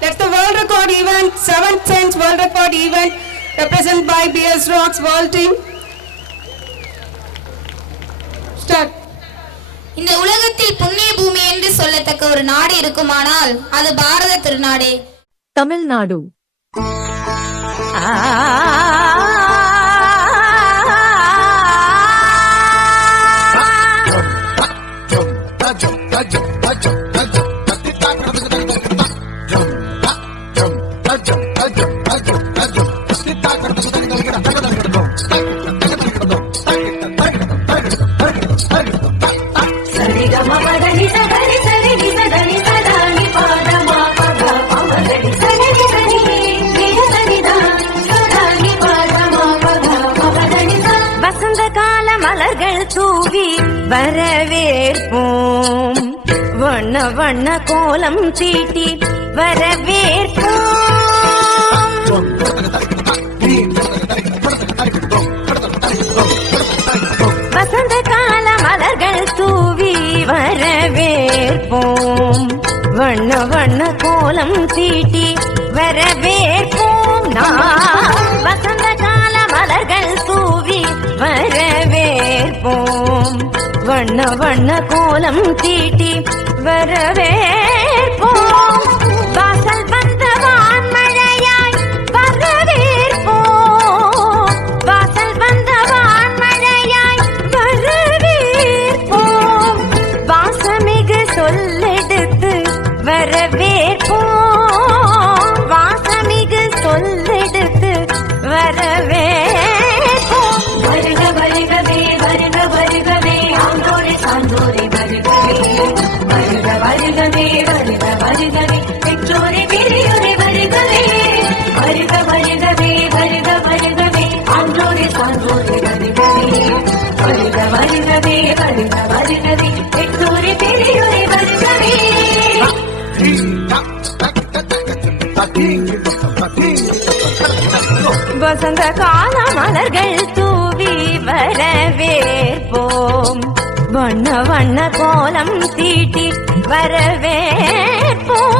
That's the world record event, 7th Sense World Record event, represented by BS Rocks World Team. Start. இந்த உலகத்தில் புண்ணிய பூமி என்று சொல்லத்தக்க ஒரு நாடு இருக்குமானால் அது பாரத திருநாடே. தமிழ்நாடு. தூவி வரவேற்போம், வண்ண வண்ண கோலம் தீட்டி வரவேற்போம். வசந்த கால மலர்கள் தூவி வரவேற்போம், வண்ண வண்ண கோலம் தீட்டி வரவேற்போம். நான் வசந்த கால மலர்கள் தூவி வரவேற்போம், வண்ண வண்ண கோலம் தீட்டி வரவேற்போம். வாசல் வந்த வான்மழையாய் வரவேற்போம், வாசல் வந்த வான்மழையாய் வரவேற்போம். வாசமிகு சொல்லெடுத்து வரவேற்போம், வாசமிகு சொல்லெடுத்து வரவேற்போம். வருக வருகவே வருக வருகவே ஆண்டோரே சான்றோரே வருகவே, வருக வருகவே வருக வருகவே பெற்றோரே பெரியோரே வருகவே, வருக வருகவே வருக வருகவே ஆண்டோரே சான்றோரே வருகவே, வருக வருகவே வருக வருகவே பெற்றோரே பெரியோரே வருகவே. வசந்த கால மலர்கள் தூவி வரவேற்போம், வண்ண வண்ண கோலம் தீட்டி வரவேற்போம்.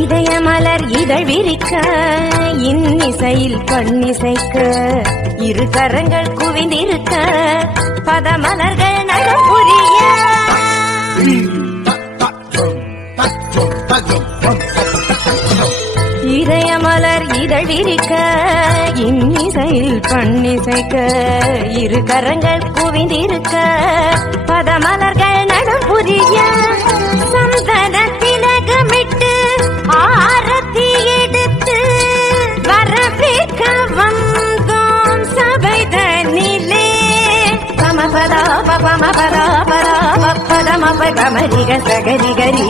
இதய மலர் இதழ் விரிக்க, இன்னிசையில் பண்ணிசைக்க, இரு கரங்கள் குவிந்திருக்க, பதமலர்கள் நடப்புரிய. இதய மலர் இதழ் விரிக்க, இன்னிசையில் பண்ணிசைக்க, இரு கரங்கள் குவிந்திருக்க, பதமலர்கள் நடப்புரிய. சந்தன திலகமிட்டு ஆரத்தி எடுத்து வரவேற்க வந்தோம் சபைதனிலே. பமபதா பமபதா பரமப கமரிக சகரிகரி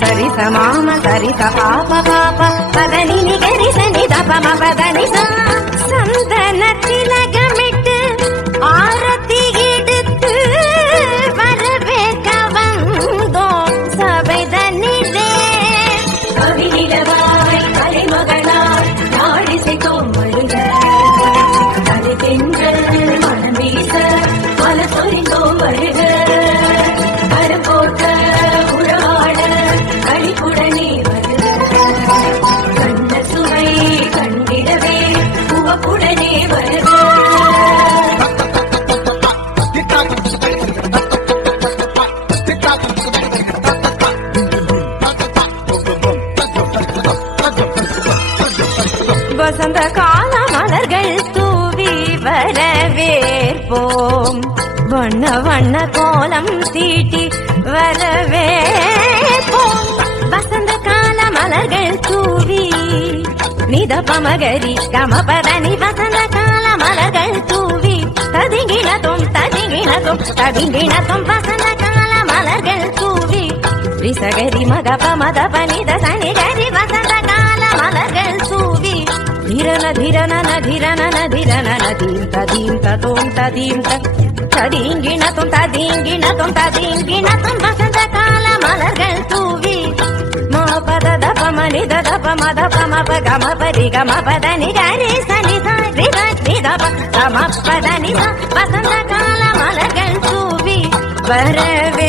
சரி சமாம சரித பாப பாப பதனி நிகரி சனி தபம பதனி. சந்தன திலகமிட்டு ஆரத்தி எடுத்து வரவேற்க வந்தோம் சபைதனிலே. கவிநிலவாய் கலைமகளாய் நாடிசைத்தோம் வருக, கலை பெண்கள் மனம் வீச மல சொரிந்தோம் வருக, கரம் போட்ட உறவாட கழிப்புடனே வருக, கண்ட சுவை கண்டிடவே உவப்புடனே வருக. வசந்த கால மலர்கள் தூவி வரவேற்போம், வண்ண வண்ண கோலம் தீட்டி வரவேற்போம். வசந்த கால மலர்கள் தூவி நிதபமகரி கமபதனி. வசந்த கால மலர்கள் தூவி ததிங்கிணத்தும் ததிங்கிணத்தும் ததிங்கிணத்தும். வசந்த கால மலர்கள் தூவி ரிசகரி மதப மதப நித சனிகரி. வசந்த கால மலர்கள் தூவி ಧಿರನ ಧಿರನ ನಧಿರನ ನಧಿರನ ನದೀಂ ತದೀಂ ತತೋಂ ತದೀಂ ತದೀಂಗಿಣ ತುಂ ತದೀಂಗಿಣ ತುಂ ತದೀಂಗಿಣ ತುಂ. ವಸಂತ ಕಾಲ ಮಲர்கள் ತೂವಿ ಮ ಪದ ದಪ ಮನಿ ದಪ ಮದ ಪಮ ಪ ಗಮ ಪರಿ ಗಮ ಪದ ನಿ ಗರಿ ಸನಿ ಸ ರಿ கமப்பதனிசா வசந்த கால மலர்கள் தூவி வரவே